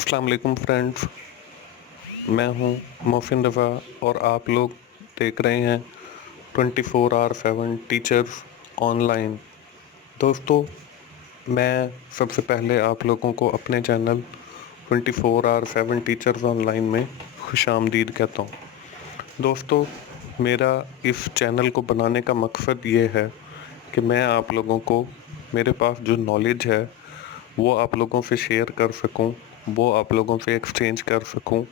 अस्सलाम वालेकुम फ्रेंड्स, मैं हूं मोहसिन रफ़ा और आप लोग देख रहे हैं 24/7 टीचर्स ऑनलाइन। दोस्तों, मैं सबसे पहले आप लोगों को अपने चैनल 24/7 टीचर्स ऑनलाइन में खुशामदीद कहता हूं। दोस्तों, मेरा इस चैनल को बनाने का मकसद ये है कि मैं आप लोगों को मेरे पास जो नॉलेज है वो आप लोगों से शेयर कर सकूं, वो आप लोगों से एक्सचेंज कर सकूं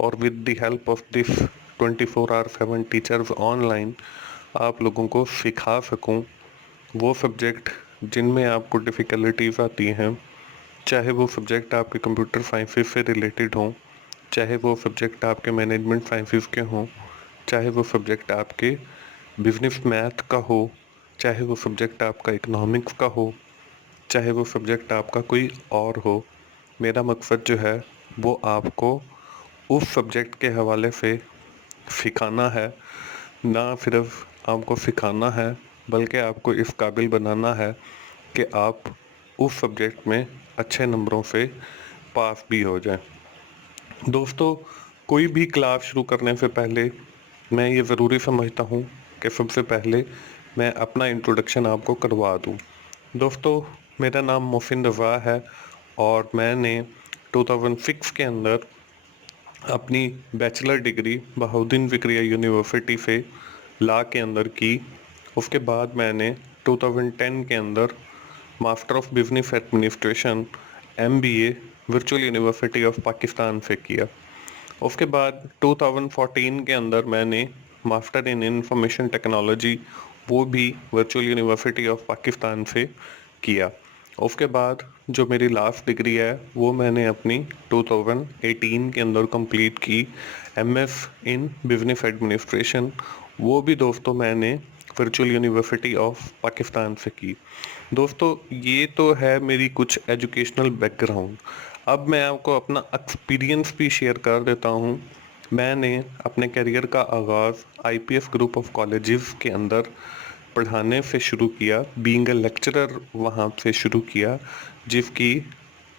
और with the help of this 24/7 teachers online आप लोगों को सिखा सकूं वो सब्जेक्ट जिनमें आपको डिफ़िकल्टीज़ आती हैं, चाहे वो सब्जेक्ट आपके कंप्यूटर साइंसेस से रिलेटेड हों, चाहे वो सब्जेक्ट आपके मैनेजमेंट साइंसेस के हों, चाहे वो सब्जेक्ट आपके बिजनेस मैथ का हो, चाहे वो सब्जेक्ट आपका इकोनॉमिक्स का हो, चाहे वो सब्जेक्ट आपका कोई और हो। मेरा मकसद जो है वो आपको उस सब्जेक्ट के हवाले से सिखाना है, ना सिर्फ आपको सिखाना है बल्कि आपको इस काबिल बनाना है कि आप उस सब्जेक्ट में अच्छे नंबरों से पास भी हो जाएं। दोस्तों, कोई भी क्लास शुरू करने से पहले मैं ये ज़रूरी समझता हूँ कि सबसे पहले मैं अपना इंट्रोडक्शन आपको करवा दूँ। दोस्तों, मेरा नाम मोहसिन रज़ा है और मैंने 2006 के अंदर अपनी bachelor degree Bahauddin Zakaria university से लॉ के अंदर की। उसके बाद मैंने 2010 के अंदर master of business administration MBA virtual university of Pakistan से किया। उसके बाद 2014 के अंदर मैंने मास्टर इन इंफॉर्मेशन टेक्नोलॉजी वो भी वर्चुअल यूनिवर्सिटी ऑफ पाकिस्तान से किया। उसके बाद जो मेरी लास्ट डिग्री है वो मैंने अपनी 2018 के अंदर कंप्लीट की MS इन बिज़नेस एडमिनिस्ट्रेशन, वो भी दोस्तों मैंने वर्चुअल यूनिवर्सिटी ऑफ पाकिस्तान से की। दोस्तों, ये तो है मेरी कुछ एजुकेशनल बैकग्राउंड। अब मैं आपको अपना एक्सपीरियंस भी शेयर कर देता हूँ। मैंने अपने करियर का आगाज़ IPS ग्रुप ऑफ कॉलेजेस के अंदर पढ़ाने से शुरू किया, बीइंग अ लेक्चरर वहाँ से शुरू किया, जिसकी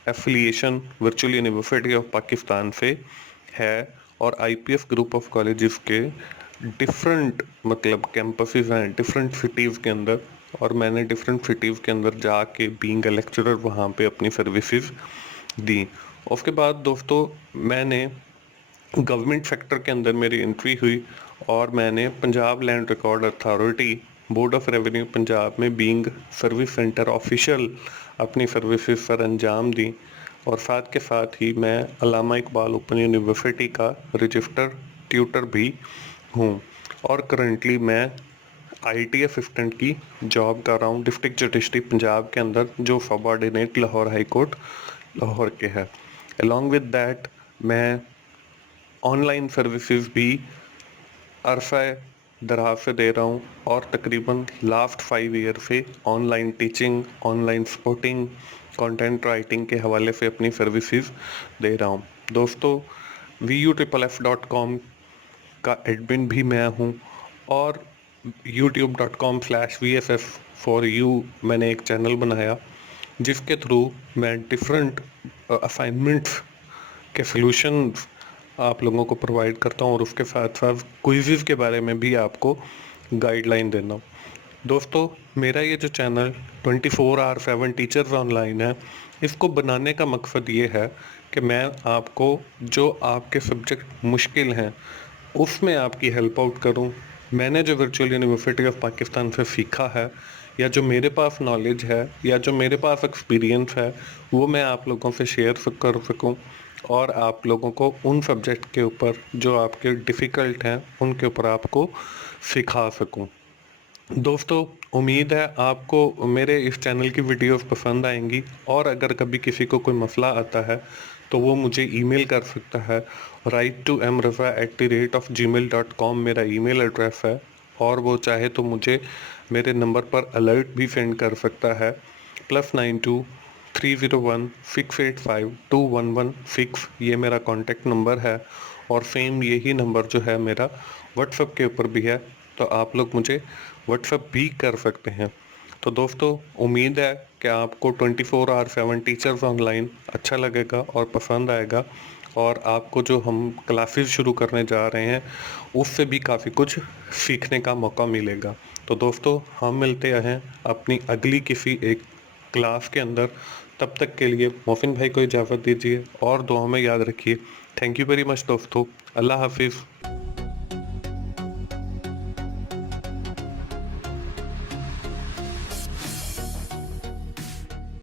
affiliation virtual university of Pakistan से है। और IPS ग्रुप ऑफ कॉलेजेस के डिफरेंट कैंपसेस हैं डिफरेंट सिटीज़ के अंदर, और मैंने डिफरेंट सिटीज़ के अंदर जाके बीइंग अ लेक्चरर वहाँ पे अपनी सर्विसेज दी। उसके बाद दोस्तों, मैंने गवर्नमेंट सेक्टर के अंदर मेरी एंट्री हुई और मैंने Punjab land record authority board of revenue Punjab में बीइंग सर्विस सेंटर ऑफिशियल अपनी सर्विसेज सर अंजाम दी। और साथ के साथ ही मैं अल्लामा इकबाल ओपन यूनिवर्सिटी का रजिस्टर ट्यूटर भी हूँ। और करंटली मैं IT असिस्टेंट की जॉब कर रहा हूँ डिस्ट्रिक्ट जजिस्ट्री पंजाब के अंदर, जो subordinate Lahore high court Lahore के है। अलॉन्ग विद दैट मैं ऑनलाइन सर्विसेज भी अरसा दराज से दे रहा हूँ और तकरीबन लास्ट 5 ईयर से online teaching, online supporting, content writing के हवाले से अपनी सर्विसेज दे रहा हूँ। दोस्तों, VUFFF.com का एडमिन भी मैं हूँ और youtube.com/VFF4U मैंने एक चैनल बनाया जिसके थ्रू मैं डिफरेंट असाइनमेंट्स के सॉल्यूशंस आप लोगों को प्रोवाइड करता हूँ और उसके साथ साथ क्विज़ के बारे में भी आपको गाइडलाइन देना हूँ। दोस्तों, मेरा ये जो चैनल 24/7 टीचर्स ऑनलाइन है, इसको बनाने का मकसद ये है कि मैं आपको जो आपके सब्जेक्ट मुश्किल हैं उसमें आपकी हेल्प आउट करूं। मैंने जो वर्चुअल यूनिवर्सिटी ऑफ पाकिस्तान से सीखा है, या जो मेरे पास नॉलेज है, या जो मेरे पास एक्सपीरियंस है, वो मैं आप लोगों से शेयर कर सकूं और आप लोगों को उन सब्जेक्ट के ऊपर जो आपके डिफ़िकल्ट हैं उनके ऊपर आपको सिखा सकूं। दोस्तों, उम्मीद है आपको मेरे इस चैनल की वीडियोस पसंद आएंगी, और अगर कभी किसी को कोई मसला आता है तो वो मुझे ईमेल कर सकता है। write2mrafa@gmail.com मेरा ईमेल एड्रेस है, और वो चाहे तो मुझे मेरे नंबर पर अलर्ट भी सेंड कर सकता है। +92 301 685 2116 ये मेरा कॉन्टेक्ट नंबर है, और सेम यही नंबर जो है मेरा व्हाट्सएप के ऊपर भी है, तो आप लोग मुझे व्हाट्सएप भी कर सकते हैं। तो दोस्तों उम्मीद है कि आपको 24/7 टीचर्स ऑनलाइन अच्छा लगेगा और पसंद आएगा, और आपको जो हम क्लासेस शुरू करने जा रहे हैं उससे भी काफ़ी कुछ सीखने का मौका मिलेगा। तो दोस्तों हम मिलते हैं अपनी अगली किसी एक क्लास के अंदर। तब तक के लिए मोहसिन भाई को इजाज़त दीजिए और दुआ में याद रखिए। थैंक यू वेरी मच दोस्तों। अल्लाह हाफिज़।